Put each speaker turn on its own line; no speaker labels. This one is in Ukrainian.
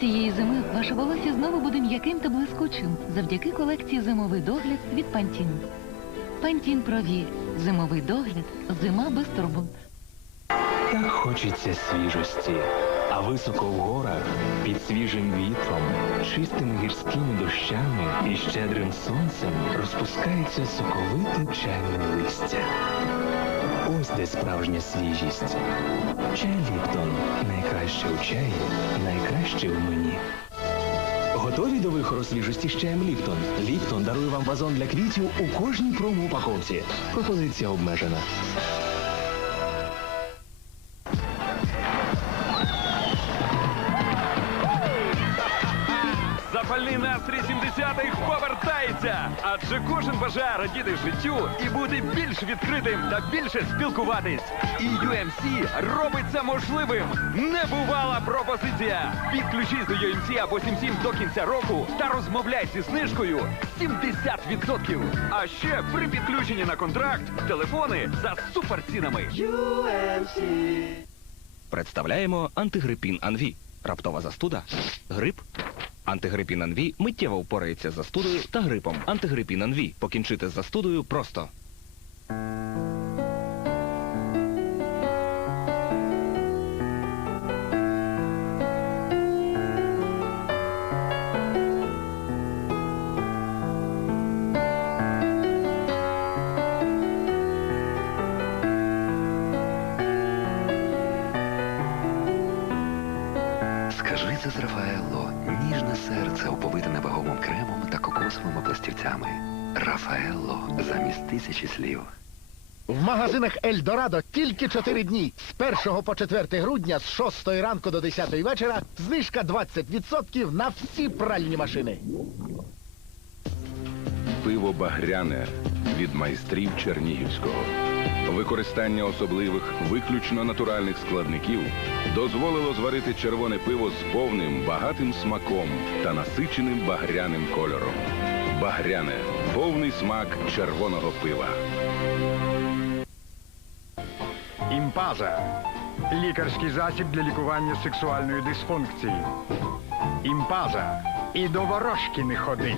Цієї зими ваше волосся знову буде м'яким та блискучим завдяки колекції зимовий догляд від Пантін. Пантін Прові. Зимовий догляд. Зима без турбот.
Так хочеться свіжості. А високо в горах, під свіжим вітром, чистими гірськими дощами і щедрим сонцем розпускається соковите чайне листя. Ось де справжня свіжість. Чай Ліптон. Найкраще у чаї, найкраще в мені. Готові до вихору свіжості з чаєм Ліптон? Ліптон дарує вам вазон для квітів у кожній промо-упаковці. Пропозиція обмежена.
Запальний настрій 70-х повертається, адже кожен бажає радіти життю і бути більш відкритим та більше спілкуватись. І UMC робить це можливим. Небувала пропозиція. Підключись до UMC або 77 до кінця року та розмовляй зі знижкою 70%. А ще при підключенні на контракт телефони за суперцінами.
Представляємо антигрипін Анві. Раптова застуда. Грип. Антигрипін Анві миттєво впорається з застудою та грипом. Антигрипін Анві. Покінчити з застудою просто.
Скажи це з Рафаелло. Ніжне серце оповите ваговим кремом та кокосовими пластівцями. Рафаелло замість тисячі слів.
В магазинах Ельдорадо тільки 4 дні. З 1 по 4 грудня з 6 ранку до 10 вечора знижка 20% на всі пральні машини.
Пиво багряне від майстрів Чернігівського. Використання особливих, виключно натуральних складників дозволило зварити червоне пиво з повним, багатим смаком та насиченим багряним кольором. Багряне повний смак червоного пива.
Імпаза лікарський засіб для лікування сексуальної дисфункції. Імпаза і до ворожки не ходи.